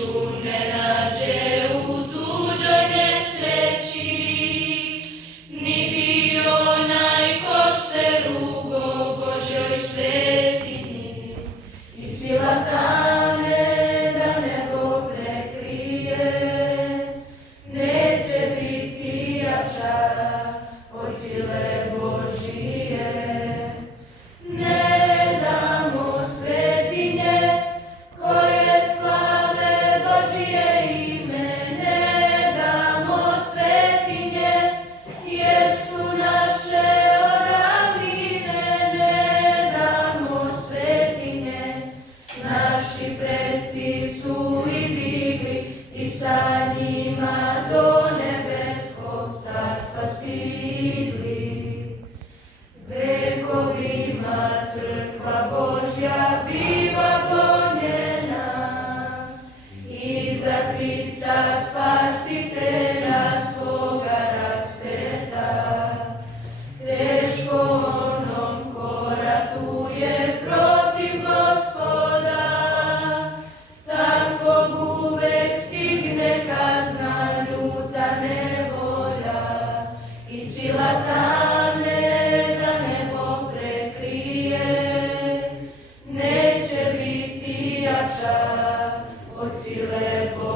sreću ne nađe u tuđoj nesreći, niti onaj ko se rugo Božjoj svetinji. I sila tame da nebo prekrije, neće biti jača od sile Božije. Ne damo svetinje koje slave Božije ime, ne damo svetinje jer su naše odavline, ne damo svetinje. Naši preci su i digli i sa njima do nebeskog carstva stigli. Vekovima crkva Božja biva gonjena i za Hrista Spasitelja svoga raspeta. Teško onom ko ratuje protiv Gospoda, takvog uvek stigne kazna ljuta nevolja. I sila tame da nebo prekrije, neće biti jača od sile Božje.